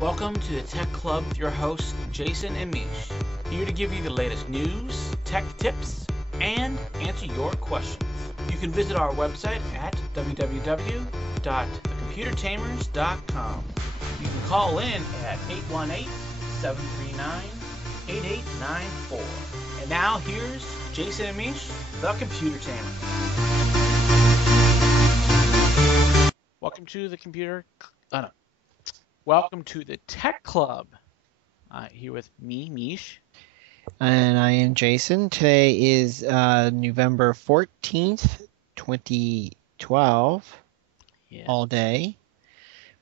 Welcome to the Tech Club with your hosts, Jason and Mish. Here to give you the latest news, tech tips, and answer your questions. You can visit our website at www.thecomputertamers.com. You can call in at 818-739-8894. And now here's Jason and Mish, the Computer Tamers. Welcome to the Welcome to the Tech Club. Here with me, Mish. And I am Jason. Today is November 14th, 2012, all day.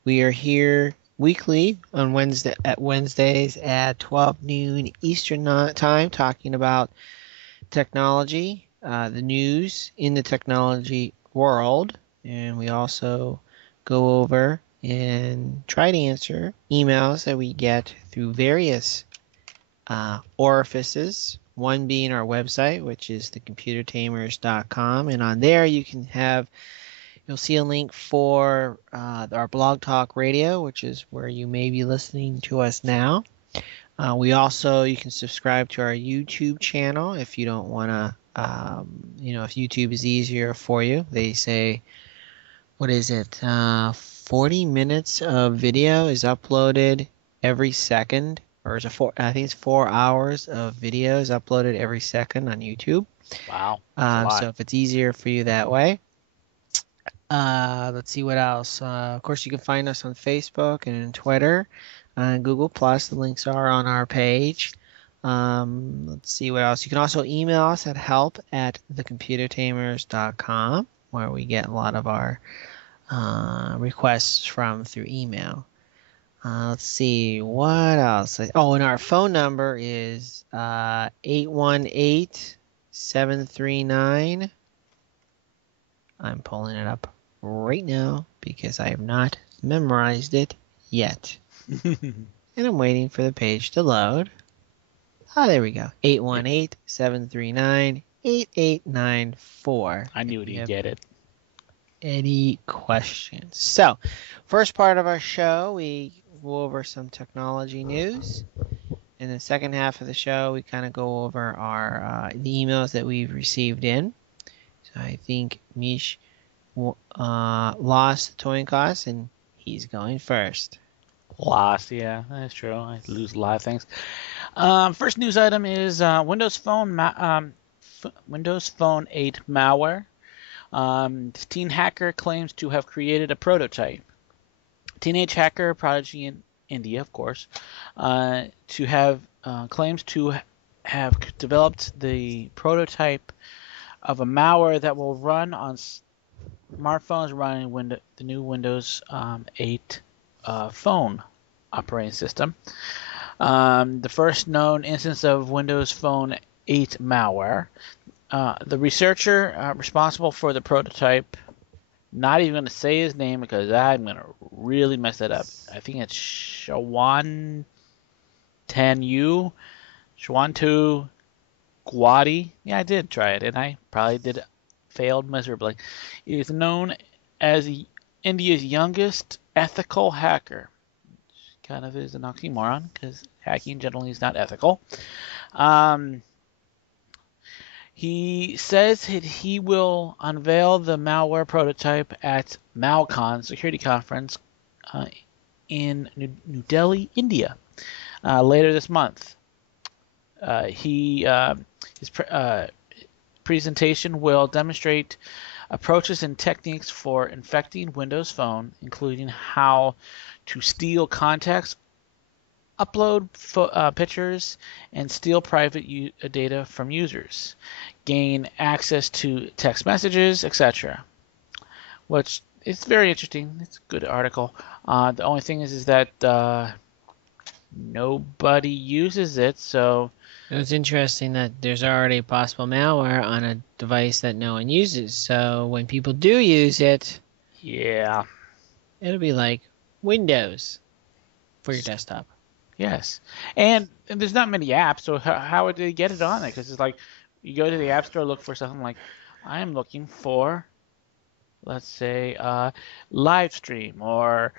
We are here weekly on Wednesdays at 12 noon Eastern time, talking about technology, the news in the technology world, and we also go over and try to answer emails that we get through various orifices, one being our website, which is thecomputertamers.com, and on there you'll see a link for our Blog Talk Radio, which is where you may be listening to us now. You can subscribe to our YouTube channel if you don't want to, if YouTube is easier for you. They say, 40 minutes of video is uploaded every second, or is it I think it's 4 hours of video is uploaded every second on YouTube. Wow. So if it's easier for you that way. Let's see what else. Of course, you can find us on Facebook and Twitter and Google+. The links are on our page. Let's see what else. You can also email us at help@thecomputertamers.com, where we get a lot of our requests through email. Let's see what else. Oh, and our phone number is 818-739. I'm pulling it up right now because I have not memorized it yet. And I'm waiting for the page to load. There we go. 818-739-8894. I knew you'd get it. Any questions? So, first part of our show, we go over some technology news. In the second half of the show, we kind of go over our the emails that we've received in. So I think Mish lost the toy cost, and he's going first. Lost, yeah, that's true. I lose a lot of things. First news item is Windows Phone 8 malware. Teen hacker claims to have created a prototype. Teenage hacker prodigy in India, of course, claims to have developed the prototype of a malware that will run on smartphones running the new Windows 8 phone operating system. The first known instance of Windows Phone 8 malware. The researcher responsible for the prototype, not even going to say his name because I'm going to really mess that up. I think it's Shwantu Gwadi. Yeah, I did try it, and I probably failed miserably. He is known as India's youngest ethical hacker. Which kind of is an oxymoron because hacking generally is not ethical. He says he will unveil the malware prototype at Malcon Security Conference in New Delhi, India, later this month. His presentation will demonstrate approaches and techniques for infecting Windows Phone, including how to steal contacts, upload pictures, and steal private data from users, gain access to text messages, etc. Which is very interesting. It's a good article. The only thing is that nobody uses it, so... It's interesting that there's already possible malware on a device that no one uses. So when people do use it, yeah, it'll be like Windows for your desktop. Yes, and there's not many apps, so how would they get it on it? Because it's like you go to the App Store, look for something like, I am looking for let's say, live stream or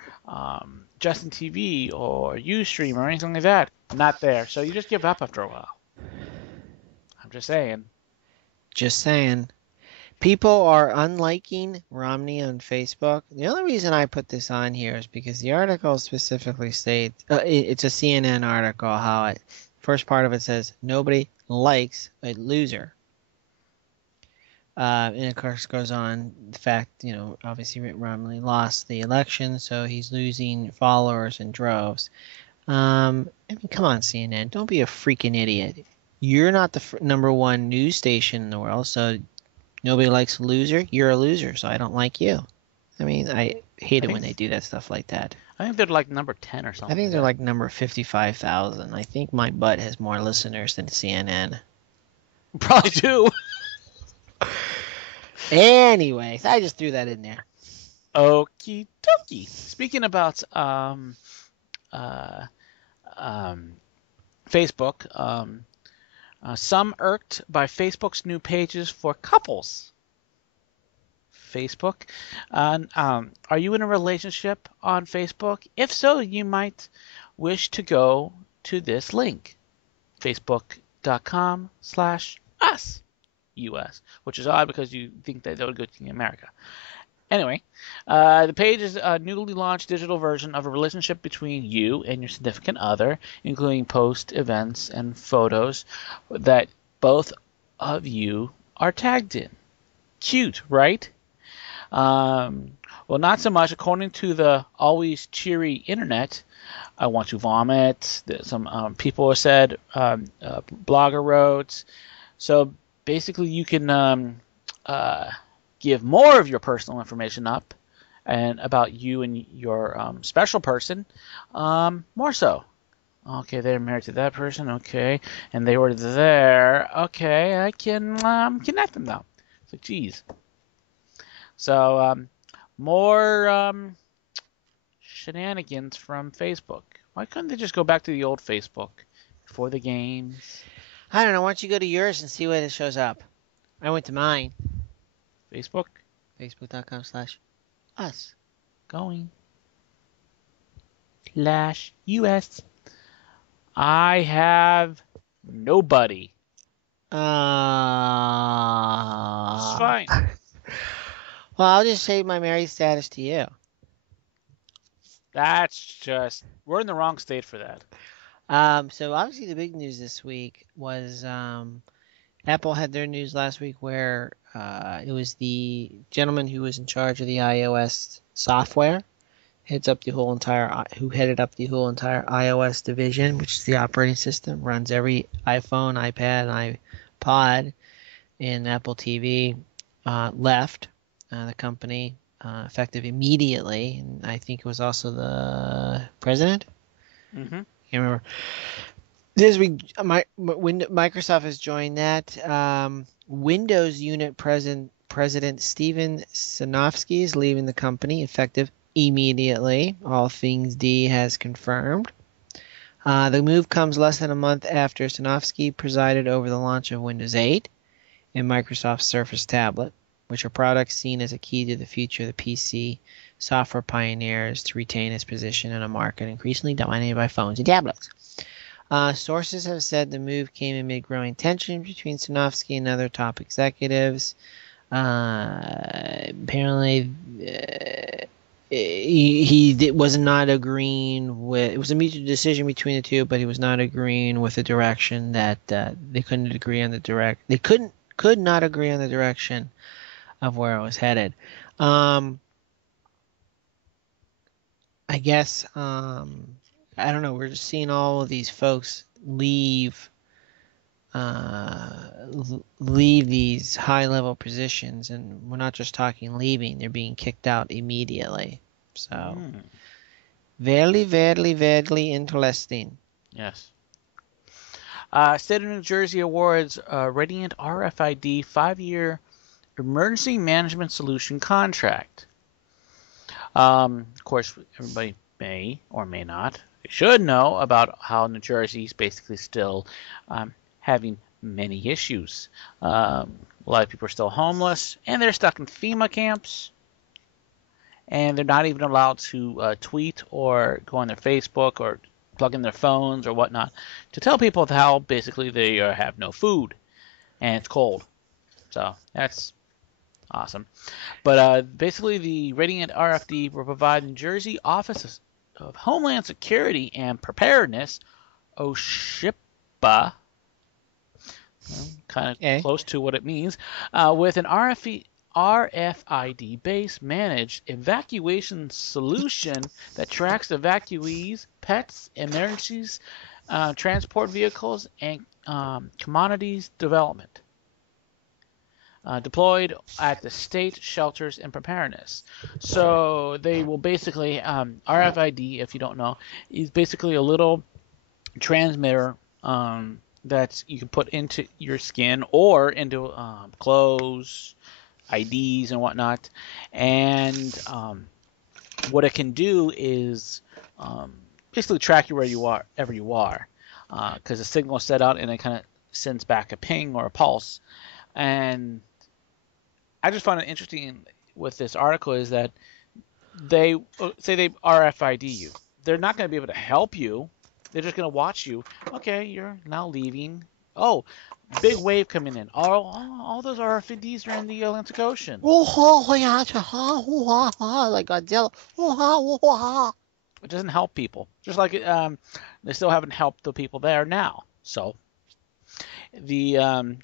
Justin TV or Ustream or anything like that. Not there. So you just give up after a while. I'm just saying. Just saying. People are unliking Romney on Facebook. The only reason I put this on here is because the article specifically states it's a CNN article. How it first part of it says nobody likes a loser, and of course goes on the fact obviously Mitt Romney lost the election, so he's losing followers in droves. I mean, come on, CNN, don't be a freaking idiot. You're not the number one news station in the world, so nobody likes a loser. You're a loser, so I don't like you. I mean, I hate it when they do that stuff like that. I think they're like number 10 or something. I think they're like number 55,000. I think my butt has more listeners than CNN. Probably do. Anyways, I just threw that in there. Okie dokie. Speaking about Facebook, some irked by Facebook's new pages for couples. Facebook. Are you in a relationship on Facebook? If so, you might wish to go to this link, facebook.com/us, US, which is odd because you think that would go to America. Anyway, the page is a newly launched digital version of a relationship between you and your significant other, including posts, events, and photos that both of you are tagged in. Cute, right? Well, not so much. According to the always cheery internet, I want to vomit. Some people have said, blogger wrote. So basically, you can give more of your personal information up and about you and your special person, more so. Okay, they're married to that person. Okay, and they were there. Okay, I can connect them now. It's like, geez. So more shenanigans from Facebook. Why couldn't they just go back to the old Facebook before the games? I don't know. Why don't you go to yours and see what it shows up? I went to mine. Facebook? Facebook.com/us. Going. /US. I have nobody. It's fine. Well, I'll just say my married status to you. That's just, we're in the wrong state for that. So obviously the big news this week was Apple had their news last week where it was the gentleman who was in charge of the iOS software, who headed up the whole entire iOS division, which is the operating system, runs every iPhone, iPad, and iPod, and Apple TV, left the company effective immediately. And I think it was also the president. Mm-hmm. Can't remember. This week, Microsoft has joined that. Windows unit President Steven Sinofsky is leaving the company effective immediately. All Things D has confirmed. The move comes less than a month after Sinofsky presided over the launch of Windows 8 and Microsoft Surface Tablet, which are products seen as a key to the future of the PC software pioneers to retain its position in a market increasingly dominated by phones and tablets. Sources have said the move came amid growing tension between Sinofsky and other top executives. Apparently, he was not agreeing with. It was a mutual decision between the two, but he was not agreeing with the direction that they couldn't agree on the They could not agree on the direction of where it was headed. I guess. I don't know. We're just seeing all of these folks leave these high-level positions, and we're not just talking leaving; they're being kicked out immediately. So, very, very, very interesting. Yes. State of New Jersey awards Radiant RFID 5-year emergency management solution contract. Of course, everybody may or may not. You should know about how New Jersey is basically still having many issues. A lot of people are still homeless, and they're stuck in FEMA camps. and they're not even allowed to tweet or go on their Facebook or plug in their phones or whatnot to tell people how basically they have no food and it's cold. So that's awesome. But basically, the Radiant RFD will provide New Jersey Office of Homeland Security and Preparedness, OSHPA, kind of close to what it means, with an RFID-based managed evacuation solution that tracks evacuees, pets, emergencies, transport vehicles, and commodities development. Deployed at the state shelters and preparedness. So they will basically, RFID, if you don't know, is basically a little transmitter that you can put into your skin or into clothes, IDs, and whatnot. And what it can do is basically track you where you are, ever you are, because the signal is set out and it kind of sends back a ping or a pulse. And I just found it interesting with this article is that they say they RFID you. They're not going to be able to help you. They're just going to watch you. Okay, you're now leaving. Oh, big wave coming in. All those RFIDs are in the Atlantic Ocean. Like Godzilla. It doesn't help people. Just like they still haven't helped the people there now. So the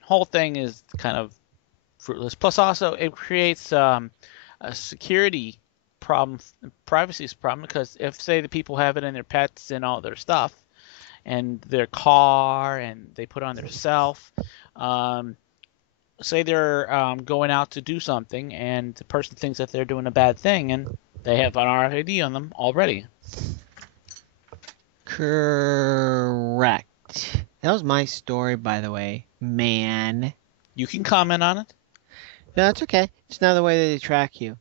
whole thing is kind of fruitless. Plus, also, it creates a security problem, privacy problem, because if, say, the people have it in their pets and all their stuff, and their car, and they put it on their self, say they're going out to do something, and the person thinks that they're doing a bad thing, and they have an RFID on them already. Correct. That was my story, by the way, man. You can comment on it. No, that's okay. It's another way that they track you.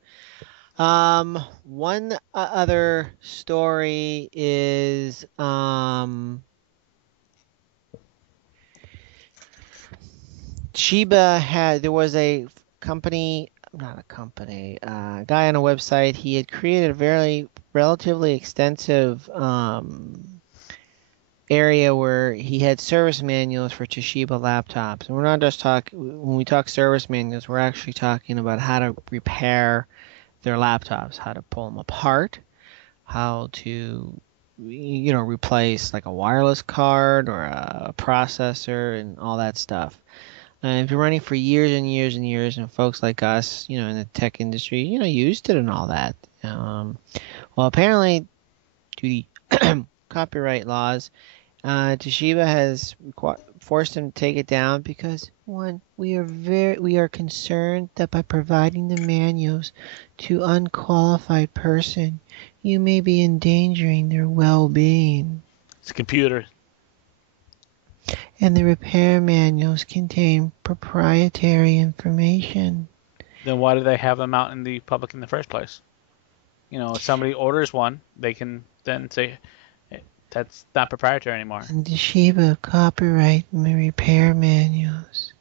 One other story is Shiba there was a company, not a company, a guy on a website. He had created a relatively extensive area where he had service manuals for Toshiba laptops. And we're not just when we talk service manuals, we're actually talking about how to repair their laptops, how to pull them apart, how to replace like a wireless card or a processor and all that stuff. And it's been running for years and years and years, and folks like us, in the tech industry, used it and all that. Well, apparently, due to copyright laws, Toshiba has forced them to take it down because, one, we are concerned that by providing the manuals to unqualified person, you may be endangering their well-being. It's a computer. And the repair manuals contain proprietary information. Then why do they have them out in the public in the first place? If somebody orders one, they can then say, that's not proprietary anymore. And Toshiba copyright repair manuals.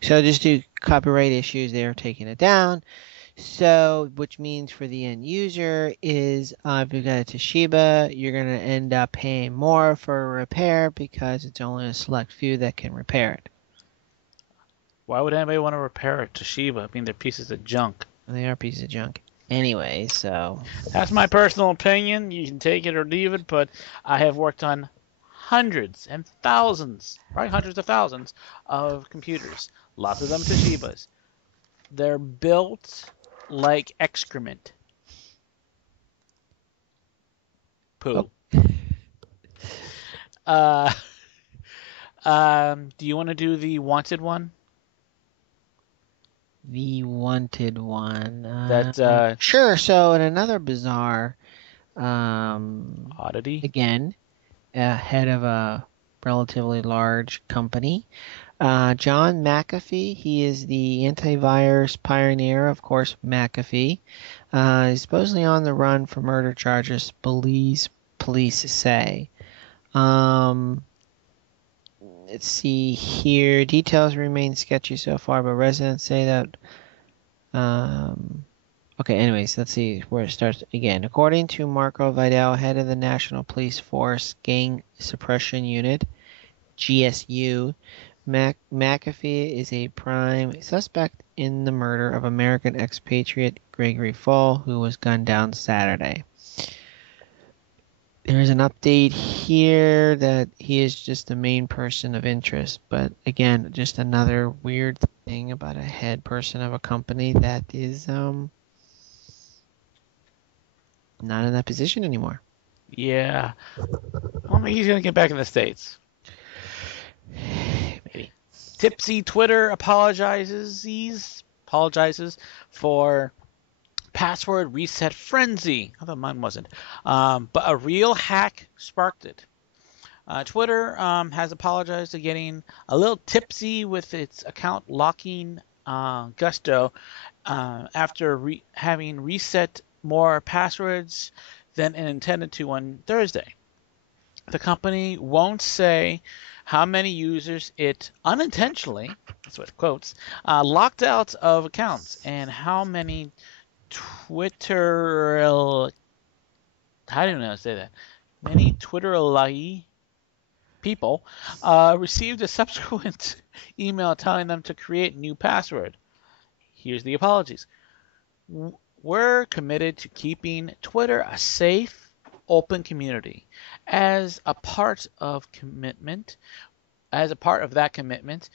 So just due to copyright issues, they're taking it down. So, which means for the end user is if you've got a Toshiba, you're going to end up paying more for a repair because it's only a select few that can repair it. Why would anybody want to repair a Toshiba? I mean, they're pieces of junk. They are pieces of junk. Anyway, so that's my personal opinion. You can take it or leave it, but I have worked on hundreds and thousands, probably hundreds of thousands of computers. Lots of them Toshibas. They're built like excrement. Poo. Oh. Do you want to do the wanted one? The wanted one. That sure. So in another bizarre oddity, again, head of a relatively large company, John McAfee. He is the antivirus pioneer, of course. McAfee is supposedly on the run for murder charges. Belize police say. Let's see here. Details remain sketchy so far, but residents say that Okay, anyways, let's see where it starts again. According to Marco Vidal, head of the National Police Force Gang Suppression Unit, GSU, McAfee is a prime suspect in the murder of American expatriate Gregory Fall, who was gunned down Saturday. There's an update here that he is just the main person of interest, but again, just another weird thing about a head person of a company that is not in that position anymore. Yeah. Well, maybe he's gonna get back in the States. Maybe. Tipsy Twitter apologizes for password reset frenzy. I thought mine wasn't. But a real hack sparked it. Twitter has apologized to getting a little tipsy with its account locking gusto after having reset more passwords than it intended to on Thursday. The company won't say how many users it unintentionally, that's what it quotes, locked out of accounts and how many Twitter, I don't know how to say that, many Twitter-like people received a subsequent email telling them to create a new password. Here's the apologies. We're committed to keeping Twitter a safe, open community. As a part of that commitment,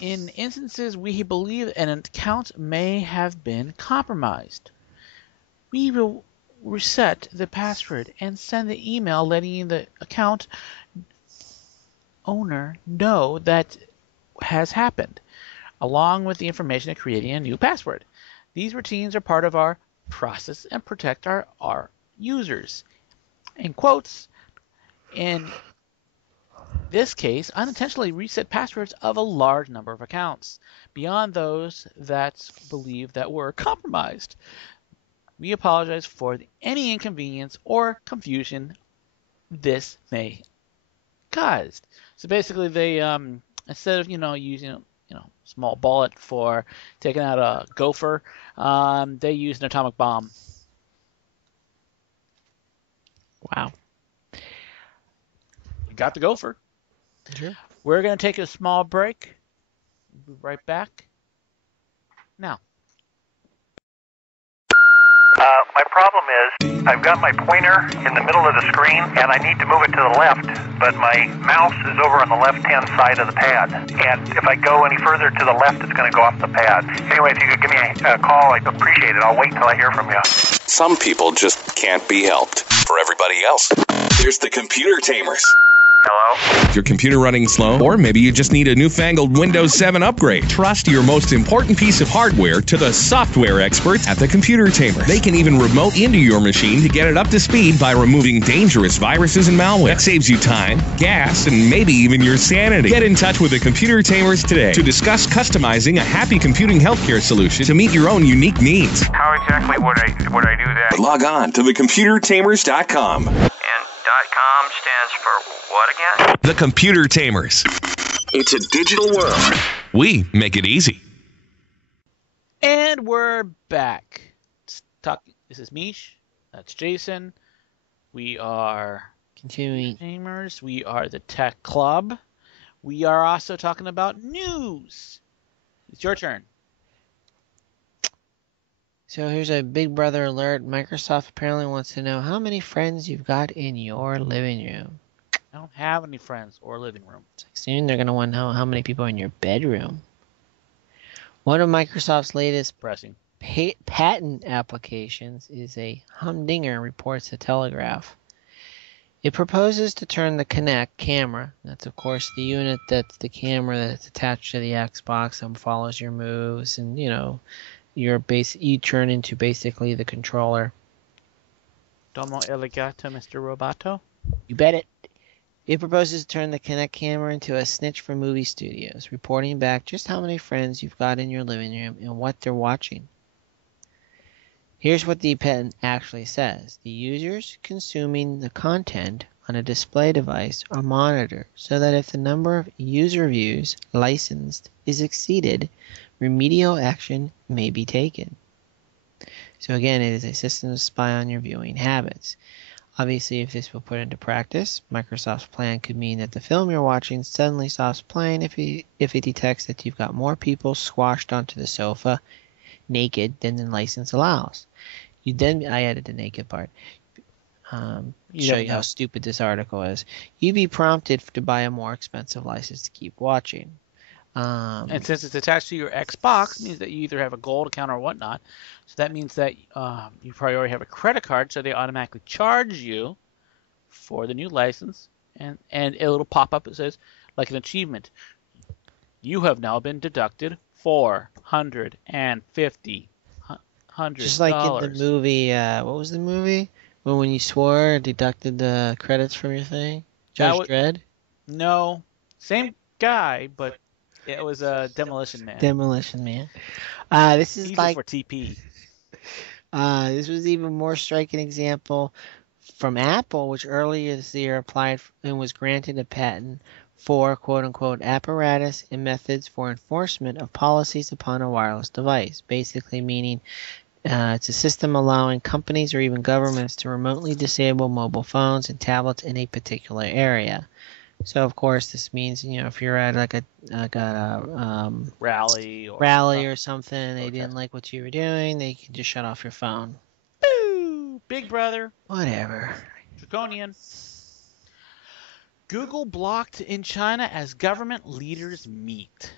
in instances we believe an account may have been compromised, we will reset the password and send the email letting the account owner know that has happened, along with the information of creating a new password. These routines are part of our process and protect our users. In quotes, in this case, unintentionally reset passwords of a large number of accounts, beyond those that believe that were compromised. We apologize for any inconvenience or confusion this may cause. So basically, they instead of using small bullet for taking out a gopher, they used an atomic bomb. Wow. You got the gopher. Sure. We're going to take a small break. We'll be right back now. My problem is I've got my pointer in the middle of the screen and I need to move it to the left, but my mouse is over on the left-hand side of the pad. And if I go any further to the left, it's going to go off the pad. Anyway, if you could give me a call, I'd appreciate it. I'll wait until I hear from you. Some people just can't be helped. For everybody else, there's the Computer Tamers. Hello? Is your computer running slow? Or maybe you just need a newfangled Windows 7 upgrade. Trust your most important piece of hardware to the software experts at the Computer Tamer. They can even remote into your machine to get it up to speed by removing dangerous viruses and malware. That saves you time, gas, and maybe even your sanity. Get in touch with the Computer Tamers today to discuss customizing a happy computing healthcare solution to meet your own unique needs. How exactly would I do that? Log on to thecomputertamers.com. And .com stands for what again? The Computer Tamers. It's a digital world. We make it easy. And we're back. This is Mish. That's Jason. We are Continuing. Gamers. We are the Tech Club. We are also talking about news. It's your turn. So here's a Big Brother alert. Microsoft apparently wants to know how many friends you've got in your living room. I don't have any friends or living room. Soon they're going to want to know how many people are in your bedroom. One of Microsoft's latest Pressing. patent applications is a humdinger, reports the Telegraph. It proposes to turn the Kinect camera, that's of course the unit that's the camera that's attached to the Xbox and follows your moves, and you turn into basically the controller. Domo arigato, Mr. Roboto. You bet it. It proposes to turn the Kinect camera into a snitch for movie studios, reporting back just how many friends you've got in your living room and what they're watching. Here's what the patent actually says. The users consuming the content on a display device are monitored so that if the number of user views licensed is exceeded, remedial action may be taken. So again, it is a system to spy on your viewing habits. Obviously, if this were put into practice, Microsoft's plan could mean that the film you're watching suddenly stops playing if it detects that you've got more people squashed onto the sofa naked than the license allows. I added the naked part. Show you how stupid this article is. You'd be prompted to buy a more expensive license to keep watching. And since it's attached to your Xbox, it means that you either have a gold account or whatnot. So that means that you probably already have a credit card, so they automatically charge you for the new license, and a little pop-up that says, like an achievement, you have now been deducted $450. Just like in the movie, what was the movie? When you swore, it deducted the credits from your thing? Judge Dredd? No. Same guy, but it was a Demolition Man. Demolition Man. This is Easy like for TP. This was even more striking example from Apple, which earlier this year applied and was granted a patent for quote-unquote apparatus and methods for enforcement of policies upon a wireless device, basically meaning it's a system allowing companies or even governments to remotely disable mobile phones and tablets in a particular area. So of course this means, if you're at like a rally or something, and they didn't like what you were doing, they can just shut off your phone. Boo! Big Brother. Whatever. Draconian. Google blocked in China as government leaders meet.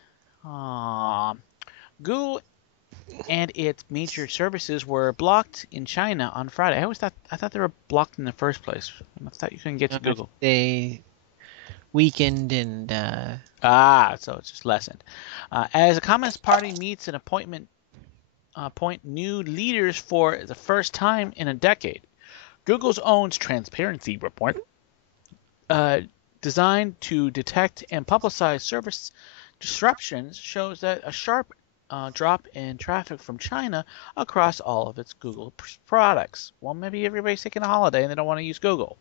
Google and its major services were blocked in China on Friday. I thought they were blocked in the first place. I thought you couldn't get to Google. They weakened and so it's just lessened. As the Communist Party meets an appoint new leaders for the first time in a decade. Google's own transparency report, designed to detect and publicize service disruptions, shows that a sharp drop in traffic from China across all of its Google products. Well, maybe everybody's taking a holiday and they don't want to use Google.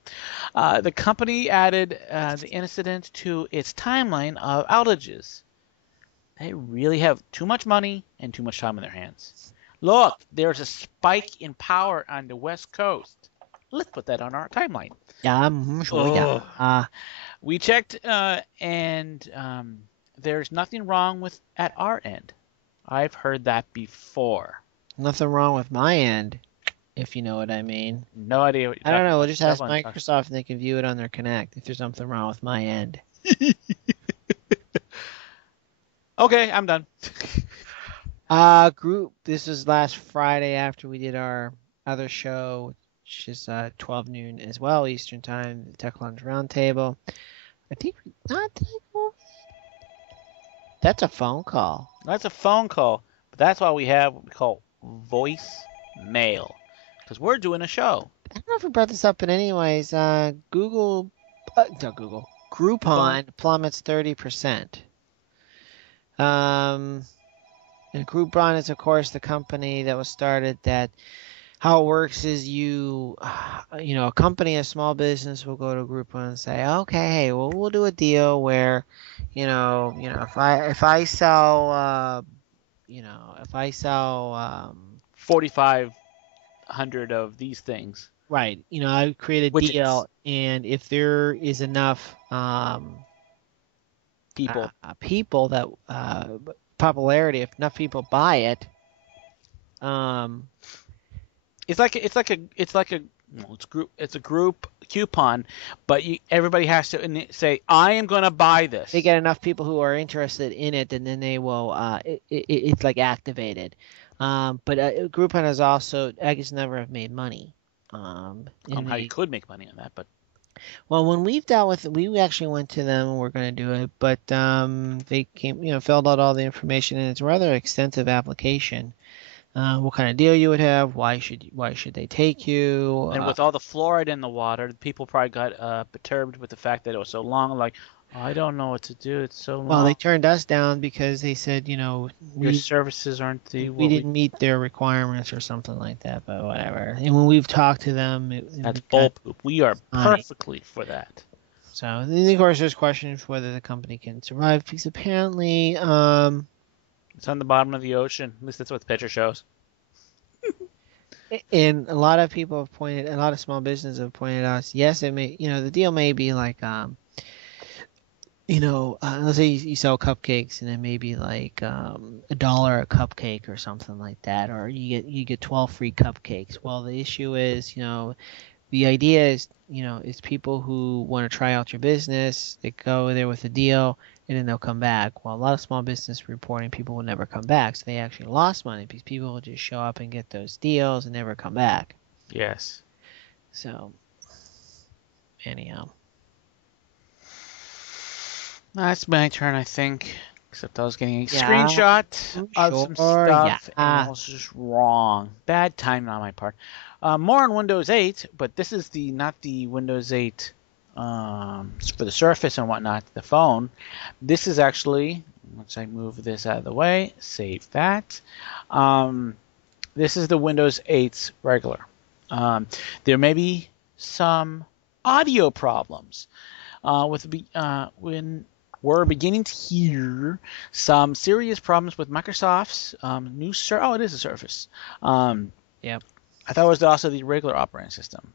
The company added the incident to its timeline of outages. They really have too much money and too much time in their hands. Look, there's a spike in power on the West Coast. Let's put that on our timeline. Yeah, sure. We checked, and there's nothing wrong at our end. I've heard that before. Nothing wrong with my end, if you know what I mean. No idea. I don't know. We'll just ask Microsoft and they can view it on their Kinect if there's something wrong with my end. Okay, I'm done. This was last Friday after we did our other show, which is 12 noon as well, Eastern Time, the Tech Lunch Roundtable. That's a phone call. That's a phone call. But that's why we have what we call voice mail. Because we're doing a show. I don't know if we brought this up, but anyways, Groupon plummets 30%. And Groupon is, of course, the company that was started that how it works is a company, a small business will go to Groupon and say, okay, hey, well, we'll do a deal where, if I sell 4,500 of these things. Right. I create a deal, and if there is enough people that popularity, if enough people buy it, it's a group coupon, but everybody has to say, I am going to buy this. They get enough people who are interested in it, and then they will it's like activated. But Groupon has also, I guess, never have made money. How you could make money on that, but well, when we've dealt with it, we actually went to them and we're going to do it, but they came, filled out all the information, and it's a rather extensive application. What kind of deal you would have? Why should they take you? And with all the fluoride in the water, people probably got perturbed with the fact that it was so long. Like, I don't know what to do. It's so long. Well, they turned us down because they said, your services aren't we didn't meet their requirements or something like that. But whatever. And when we've talked to them, that's bullpoop. We are perfectly for that. So, then of course, there's questions whether the company can survive because apparently, it's on the bottom of the ocean. At least that's what the picture shows. And a lot of people have pointed, a lot of small businesses have pointed out, yes, it may, the deal may be like, let's say you sell cupcakes and it may be like $1 a cupcake or something like that, or you get 12 free cupcakes. Well, the issue is, the idea is, it's people who want to try out your business. They go there with a deal and then they'll come back. Well, a lot of small business reporting people will never come back, so they actually lost money because people will just show up and get those deals and never come back. Yes. So, anyhow. That's my turn, I think. Except I was getting a Yeah, screenshot of some sure, stuff, yeah. and it was just wrong. Bad timing on my part. More on Windows 8, but this is not the Windows 8 for the Surface and whatnot, the phone. This is actually, once I move this out of the way, save that. This is the Windows 8's regular. There may be some audio problems when we're beginning to hear some serious problems with Microsoft's new Surface. Oh, it is a Surface. Yep. I thought it was also the regular operating system,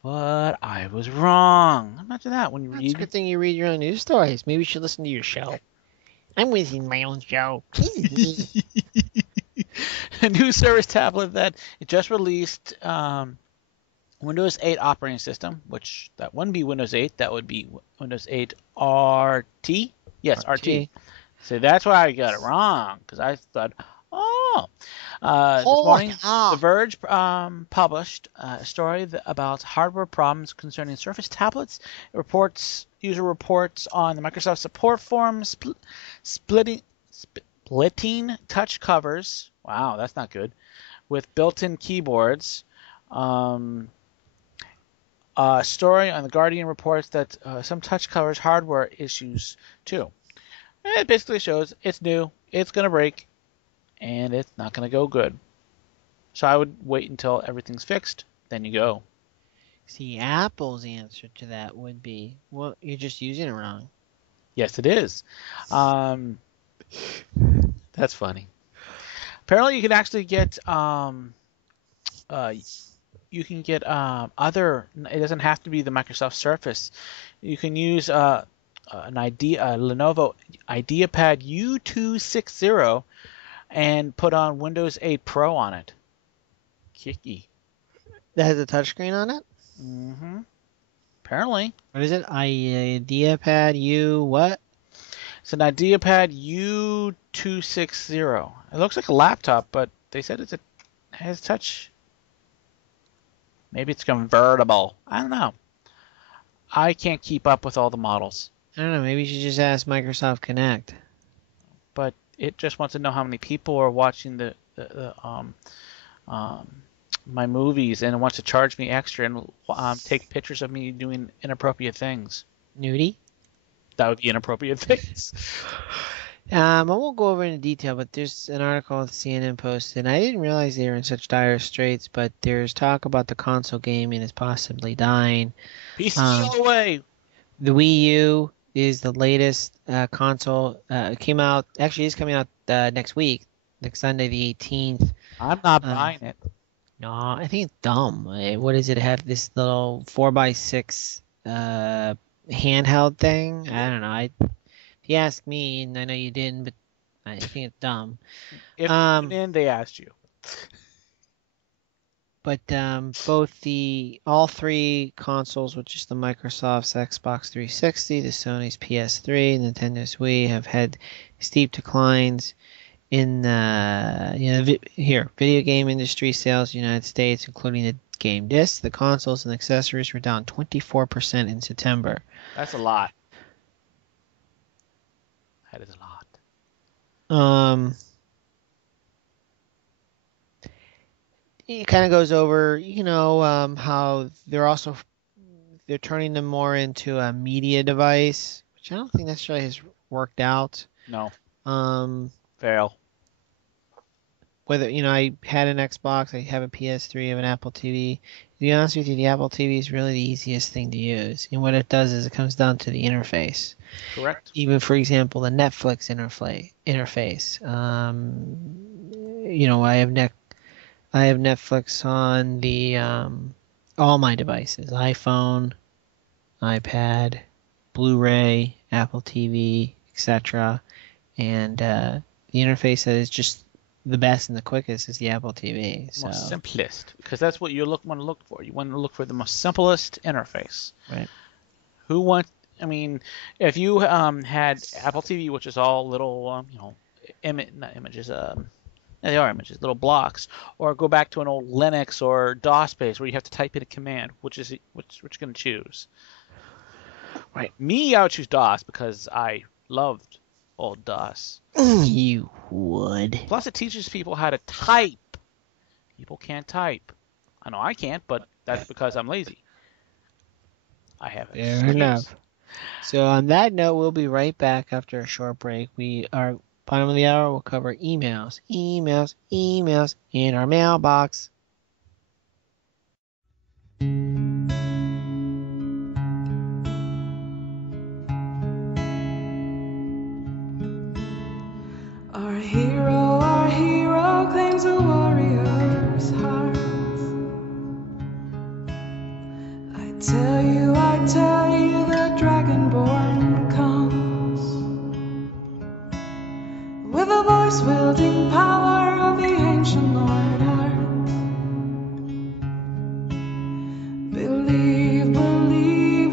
but I was wrong. Imagine that when you It's a read. good thing you read your own news stories. Maybe you should listen to your show. I'm listening to my own show. A new Surface tablet that it just released. Windows 8 operating system, which that wouldn't be Windows 8, that would be Windows 8 RT. Yes, RT. So that's why I got it wrong, because I thought, this morning, The Verge published a story about hardware problems concerning Surface tablets. It user reports on the Microsoft support forum splitting touch covers. Wow, that's not good. With built-in keyboards. Story on The Guardian reports that some touch covers hardware issues too. And it basically shows it's new, it's going to break, and it's not going to go good. So I would wait until everything's fixed, then you go. See, Apple's answer to that would be, well, you're just using it wrong. Yes, it is. That's funny. Apparently, you can actually get other. It doesn't have to be the Microsoft Surface. You can use a Lenovo IdeaPad U260 and put on Windows 8 Pro on it. Kicky. That has a touchscreen on it? Mm-hmm. Apparently. What is it? IdeaPad U what? It's an IdeaPad U260. It looks like a laptop, but they said it has touch. Maybe it's convertible. I don't know. I can't keep up with all the models. I don't know. Maybe you should just ask Microsoft Connect. But it just wants to know how many people are watching my movies, and it wants to charge me extra and take pictures of me doing inappropriate things. Nudie? That would be inappropriate things. I won't go over into detail, but there's an article that CNN posted, and I didn't realize they were in such dire straits, but there's talk about the console gaming is possibly dying. PC away! The Wii U is the latest console. It came out, actually it's coming out next week, next Sunday the 18th. I'm not buying it. No, I think it's dumb. What does it have? This little 4x6 handheld thing? I don't know. If you ask me, and I know you didn't, but I think it's dumb. If they asked you. But all three consoles, which is the Microsoft's Xbox 360, the Sony's PS3, Nintendo's Wii, have had steep declines in video game industry sales in the United States, including the game discs. The consoles and accessories were down 24% in September. That's a lot. That is a lot. It kind of goes over, how they're turning them more into a media device, which I don't think necessarily has worked out. No. Fail. Whether, I had an Xbox, I have a PS3, I have an Apple TV. To be honest with you, the Apple TV is really the easiest thing to use. And what it does is it comes down to the interface. Correct. Even, for example, the Netflix interface. I have I have Netflix on the all my devices: iPhone, iPad, Blu-ray, Apple TV, etc. And the interface that is just the best and the quickest is the Apple TV. So Most simplest, because that's what you want to look for. You want to look for the most simplest interface. right. Who wants? I mean, if you had Apple TV, which is all little, not images, they are images, little blocks, or go back to an old Linux or DOS base where you have to type in a command, which you're going to choose. Right. Me, I would choose DOS because I loved old DOS. You would. Plus, it teaches people how to type. People can't type. I know I can't, but that's because I'm lazy. I have it. Fair enough. So on that note, we'll be right back after a short break. Our bottom of the hour will cover emails in our mailbox. Our hero claims a warrior's heart. I tell you, the Dragonborn comes with a voice-wielding power of the ancient Lord Art. Believe,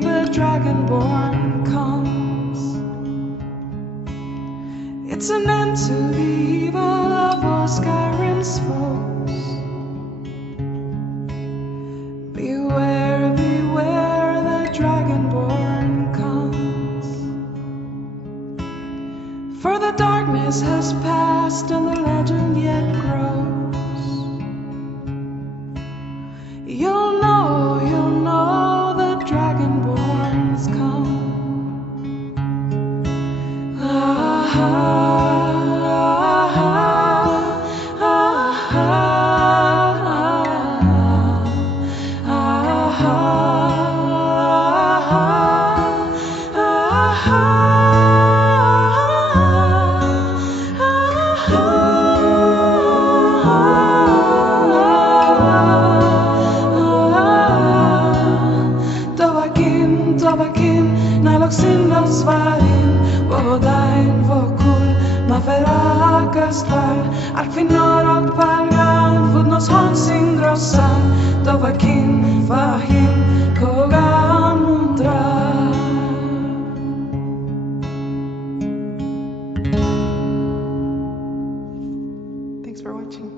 the Dragonborn comes. It's an end to the evil of all Skyrim's foes. Beware, the Dragonborn comes. For the darkness has passed and the legend yet grows. You'll know the Dragonborns come. Arfinor Palgan, Fudnos Honsin Grossan, Dovakin, Fahim, Kogan Mundra. Thanks for watching.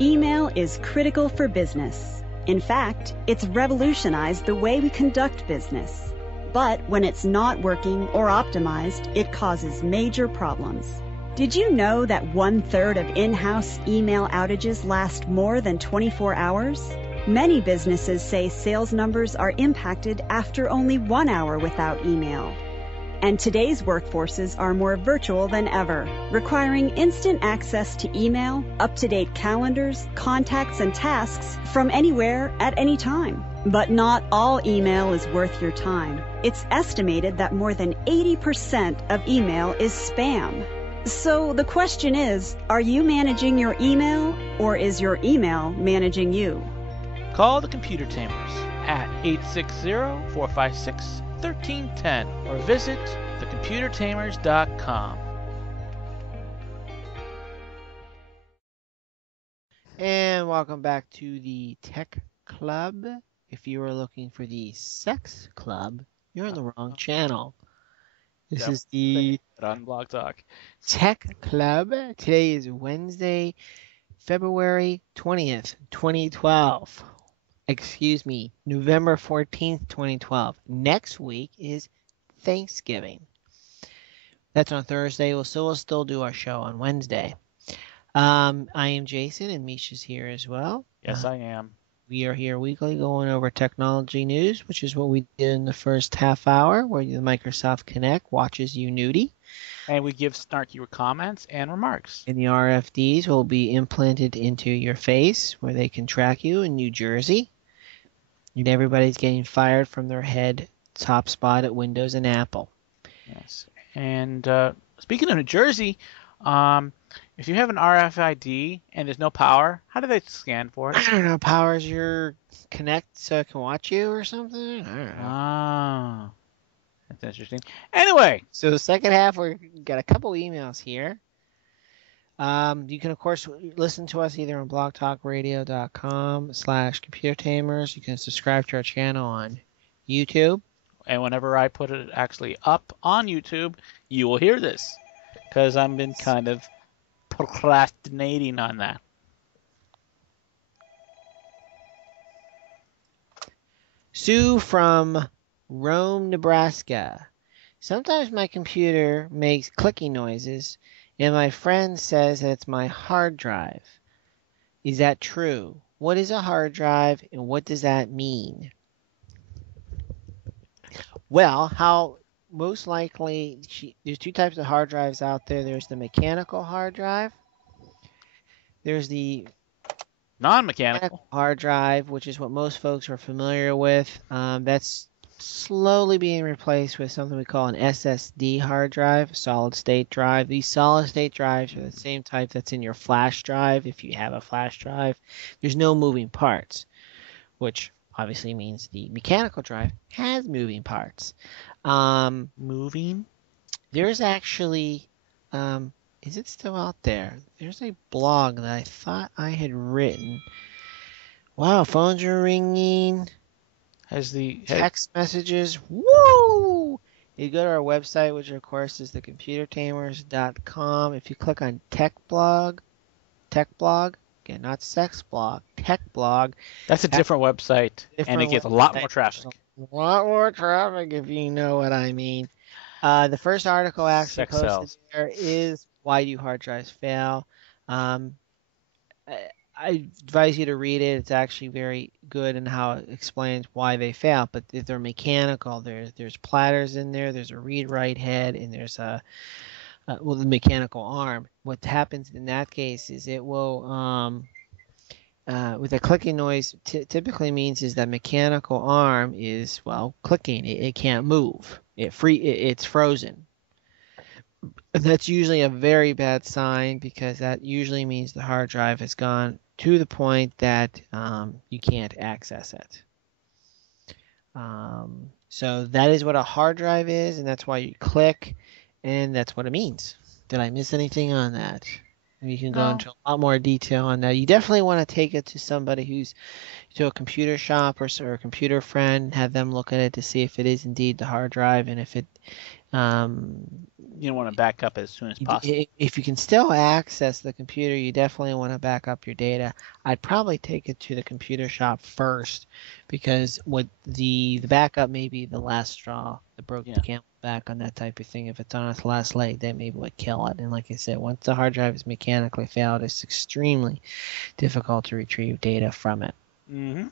Email is critical for business. In fact, it's revolutionized the way we conduct business. But when it's not working or optimized, it causes major problems. Did you know that 1/3 of in-house email outages last more than 24 hours? Many businesses say sales numbers are impacted after only 1 hour without email. And today's workforces are more virtual than ever, requiring instant access to email, up-to-date calendars, contacts, and tasks from anywhere at any time. But not all email is worth your time. It's estimated that more than 80% of email is spam. So the question is, are you managing your email, or is your email managing you? Call the Computer Tamers at 860-456-1310 or visit thecomputertamers.com. And welcome back to the Tech Club. If you are looking for the Sex Club, you're on the wrong channel. This is the on Blog Talk Tech Club. Today is Wednesday, February 20th, 2012. Excuse me, November 14th, 2012. Next week is Thanksgiving. That's on Thursday. We'll still do our show on Wednesday. I am Jason, and Misha's here as well. Yes, I am. We are here weekly going over technology news, which is what we did in the first half hour, where the Microsoft Connect watches you nudie. And we give snarky comments and remarks. And the RFDs will be implanted into your face, where they can track you in New Jersey. And everybody's getting fired from their head top spot at Windows and Apple. Yes. And speaking of New Jersey, if you have an RFID and there's no power, how do they scan for it? I don't know. Powers your Connect so it can watch you or something? I don't know. Ah, that's interesting. Anyway, So the second half, we've got a couple emails here. You can, of course, listen to us either on blogtalkradio.com/computertamers. You can subscribe to our channel on YouTube. and whenever I put it actually up on YouTube, you will hear this because I've been kind of procrastinating on that. Sue from Rome, Nebraska. Sometimes my computer makes clicking noises, and my friend says that it's my hard drive. Is that true? What is a hard drive, and what does that mean? Well, how most likely, there's two types of hard drives out there. There's the mechanical hard drive. There's the Non-mechanical. hard drive, which is what most folks are familiar with. That's slowly being replaced with something we call an SSD hard drive, solid state drive. These solid state drives are the same type that's in your flash drive. If you have a flash drive, there's no moving parts, which obviously means the mechanical drive has moving parts. Moving? There's actually, is it still out there? There's a blog that I thought I had written. Wow, phones are ringing. Has the Text messages. Woo! You go to our website, which of course is thecomputertamers.com. If you click on tech blog, again, not sex blog, tech blog. That's a different website, and it gets a lot more traffic. A lot more traffic, if you know what I mean. The first article actually Sex posted sells. there is why do hard drives fail. I advise you to read it. It's actually very good in how it explains why they fail. But if they're mechanical, there's platters in there. There's a read-write head, and there's the mechanical arm. What happens in that case is it will with a clicking noise typically means is that mechanical arm is clicking. It can't move. It's frozen. And that's usually a very bad sign because that usually means the hard drive has gone to the point that you can't access it. So that is what a hard drive is, and that's why you click, and that's what it means. Did I miss anything on that? You can go into a lot more detail on that. You definitely want to take it to somebody who's to a computer shop or a computer friend, have them look at it to see if it is indeed the hard drive, and if it You don't want to back up as soon as possible. if you can still access the computer, you definitely want to back up your data. I'd probably take it to the computer shop first because what the backup may be the last straw that broke the camel's back on that type of thing. If it's on its last leg, that maybe would kill it. And like I said, once the hard drive is mechanically failed, it's extremely difficult to retrieve data from it. Mm-hmm.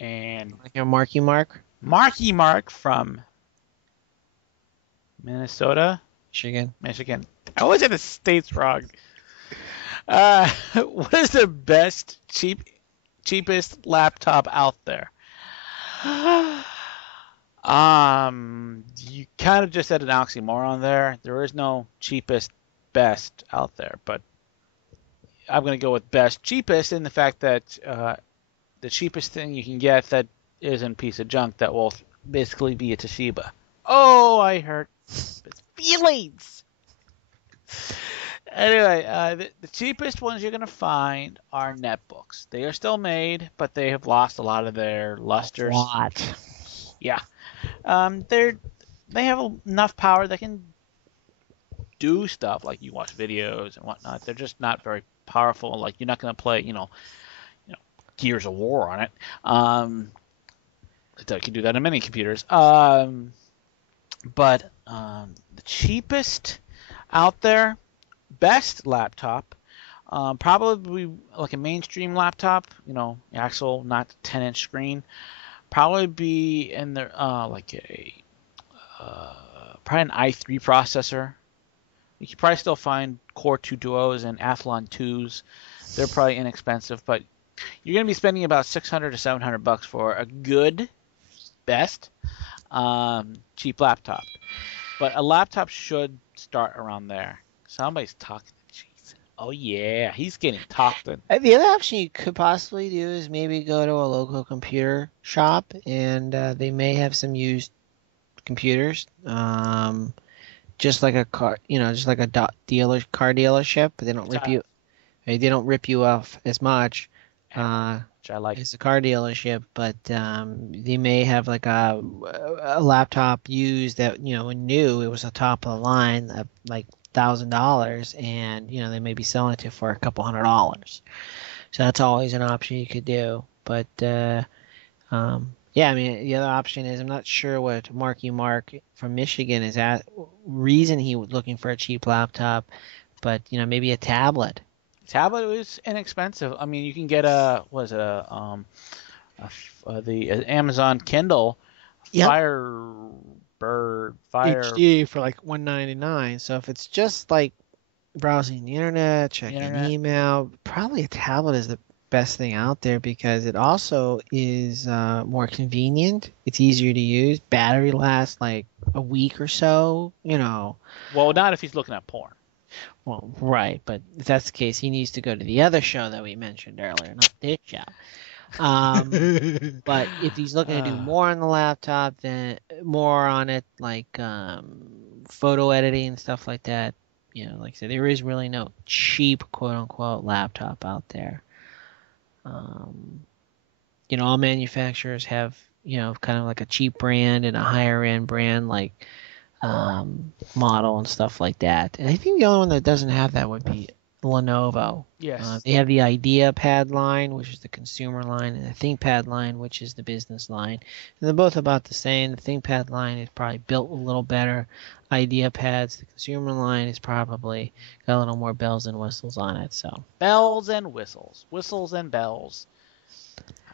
And Your Marky Mark? Marky Mark from Minnesota, Michigan. I always get the states wrong. What is the best cheapest laptop out there? You kind of just said an oxymoron there. There is no cheapest best out there, but I'm going to go with best cheapest in the fact that the cheapest thing you can get that isn't a piece of junk that will basically be a Toshiba. Oh, I hurt his feelings. Anyway, the cheapest ones you're going to find are netbooks. They are still made, but they have lost a lot of their lusters. What? Yeah. They have enough power that can do stuff like you watch videos and whatnot. They're just not very powerful. Like you're not going to play, Gears of War on it. You can do that on many computers. But the cheapest out there, best laptop, probably like a mainstream laptop, actual not 10-inch screen, probably be in there probably an i3 processor. You can probably still find Core 2 Duos and Athlon 2s. They're probably inexpensive, but you're going to be spending about $600 to $700 for a good, best, cheap laptop. But a laptop should start around there. Somebody's talking to Jason. Oh yeah, he's getting talked to. The other option you could possibly do is maybe go to a local computer shop, and they may have some used computers, just like a car, just like a car dealership. But they don't rip you. They don't rip you off as much. Which I like. It's a car dealership, but they may have like a laptop used that when new it was a top of the line, like $1,000, and they may be selling it to for a couple $100. So that's always an option you could do. But yeah, I mean the other option is I'm not sure what Marky Mark from Michigan is at reason he was looking for a cheap laptop, but maybe a tablet. Tablet is inexpensive. I mean, you can get the Amazon Kindle Firebird HD for like $199. So if it's just like browsing the internet, checking email, probably a tablet is the best thing out there because it also is more convenient. It's easier to use. Battery lasts like a week or so. Well, not if he's looking at porn. Well, right, but if that's the case, he needs to go to the other show that we mentioned earlier, not this show. But if he's looking to do more on the laptop, then more on it, like photo editing and stuff like that, like I said, there is really no cheap quote-unquote laptop out there. All manufacturers have, kind of like a cheap brand and a higher-end brand, like model and stuff like that. And I think the only one that doesn't have that would be Lenovo. Yes. They have the IdeaPad line, which is the consumer line, and the ThinkPad line, which is the business line. And they're both about the same. The ThinkPad line is probably built a little better. IdeaPads, the consumer line, is probably got a little more bells and whistles on it. So bells and whistles, whistles and bells.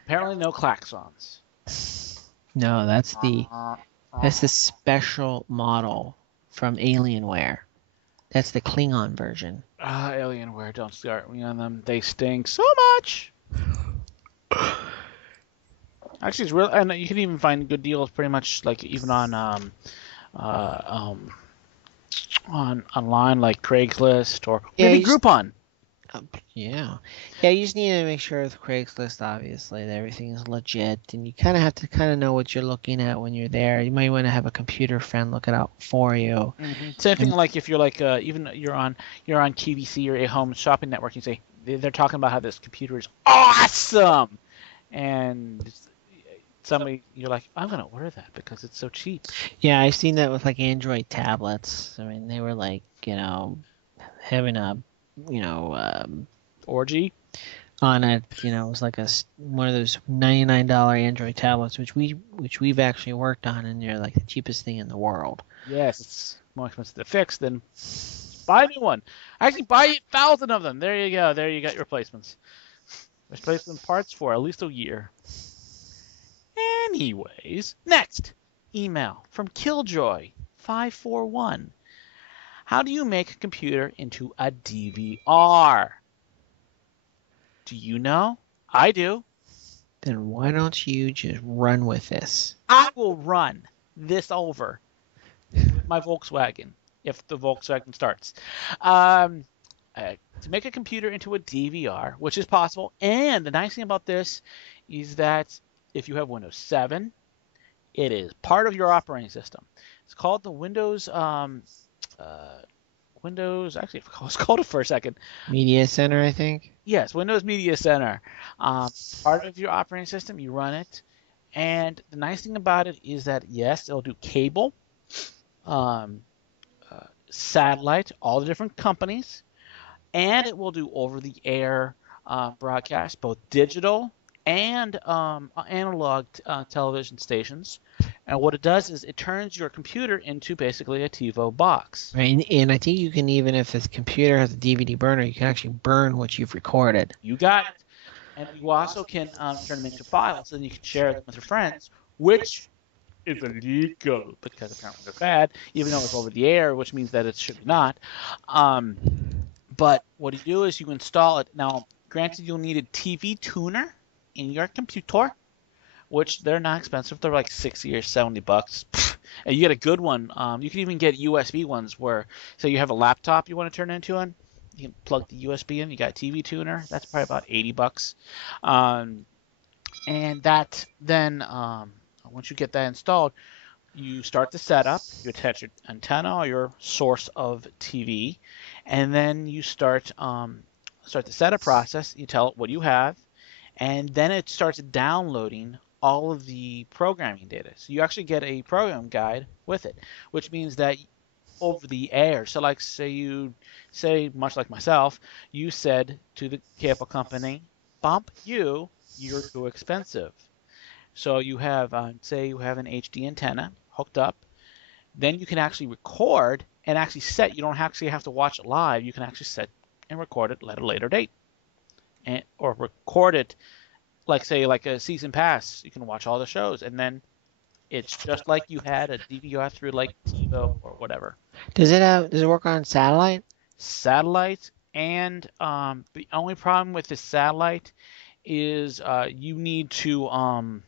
Apparently, no klaxons. No, that's the special model from Alienware. That's the Klingon version. Alienware, don't start me on them. They stink so much. Actually, it's real, and you can even find good deals pretty much like even on online like Craigslist or maybe Groupon. Yeah, you just need to make sure with Craigslist, obviously, that everything is legit, and you kind of have to know what you're looking at when you're there. You might want to have a computer friend look it out for you. Mm-hmm. Same thing like if you're like even you're on QVC or a home shopping network, you say they're talking about how this computer is awesome, and somebody you're like, I'm gonna order that because it's so cheap. Yeah, I've seen that with like Android tablets. I mean, they were like having a orgy on it. It was like one of those $99 Android tablets, which we've actually worked on, and they're like the cheapest thing in the world. Yes, it's more expensive to fix than buy a new one. Actually, buy 1,000 of them. There you go. There you got your replacements. Replacement parts for at least a year. Anyways, next email from Killjoy541. How do you make a computer into a DVR? Do you know? I do. Then why don't you just run with this? I will run this over with my Volkswagen, if the Volkswagen starts. To make a computer into a DVR, which is possible, and the nice thing about this is that if you have Windows 7, it is part of your operating system. It's called the Windows... actually, I was called it for a second. Media Center, I think. Yes, Windows Media Center. Part of your operating system, you run it. And the nice thing about it is that, yes, it'll do cable, satellite, all the different companies, and it will do over-the-air broadcast, both digital and analog television stations. And what it does is it turns your computer into basically a TiVo box. Right, and I think you can, even if this computer has a DVD burner, you can actually burn what you've recorded. You got it. And you also can turn them into files, and you can share them with your friends, which is illegal because apparently they're bad, even though it's over the air, which means that it should not. But what you do is you install it. Now, granted, you'll need a TV tuner in your computer, which they're not expensive. They're like $60 or $70. And you get a good one. You can even get USB ones where, say you have a laptop you want to turn into one, you can plug the USB in. You got a TV tuner. That's probably about $80. And that then, once you get that installed, you start the setup. You attach your antenna or your source of TV, and then you start the setup process. You tell it what you have, and then it starts downloading all of the programming data. So you actually get a program guide with it, which means that over the air. So like say much like myself, you said to the cable company, bump you're too expensive. So you have, say you have an HD antenna hooked up, then you can actually record and actually set. You don't actually have to watch it live. You can actually set and record it at a later date, or record it like a season pass. You can watch all the shows, and then it's just like you had a DVR through like TiVo or whatever. Does it work on satellite? Satellite, and the only problem with the satellite is you need to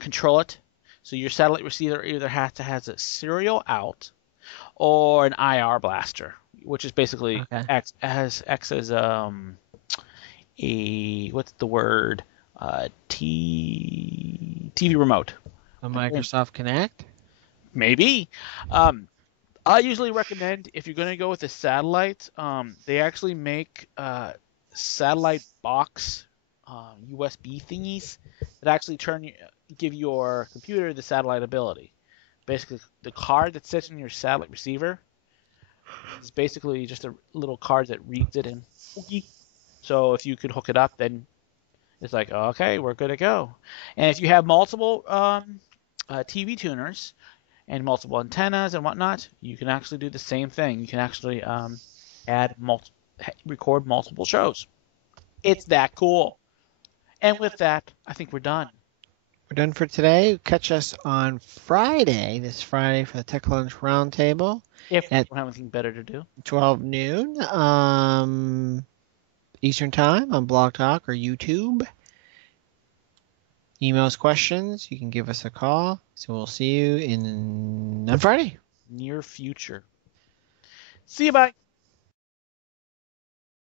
control it. So your satellite receiver either has a serial out or an IR blaster, which is basically acts as a what's the word, TV remote. A Microsoft Connect? Maybe. I usually recommend, if you're going to go with a satellite, they actually make satellite box USB thingies that actually give your computer the satellite ability. Basically, the card that sits in your satellite receiver is basically just a little card that reads it in. So if you could hook it up, then it's like, okay, we're good to go. And if you have multiple TV tuners and multiple antennas and whatnot, you can actually do the same thing. You can actually record multiple shows. It's that cool. And with that, I think we're done. We're done for today. Catch us on this Friday for the Tech Lunch Roundtable. If we don't have anything better to do. 12 noon Eastern Time on Blog Talk or YouTube. Email us questions. You can give us a call. So we'll see you on Friday. Near future. See you, bye.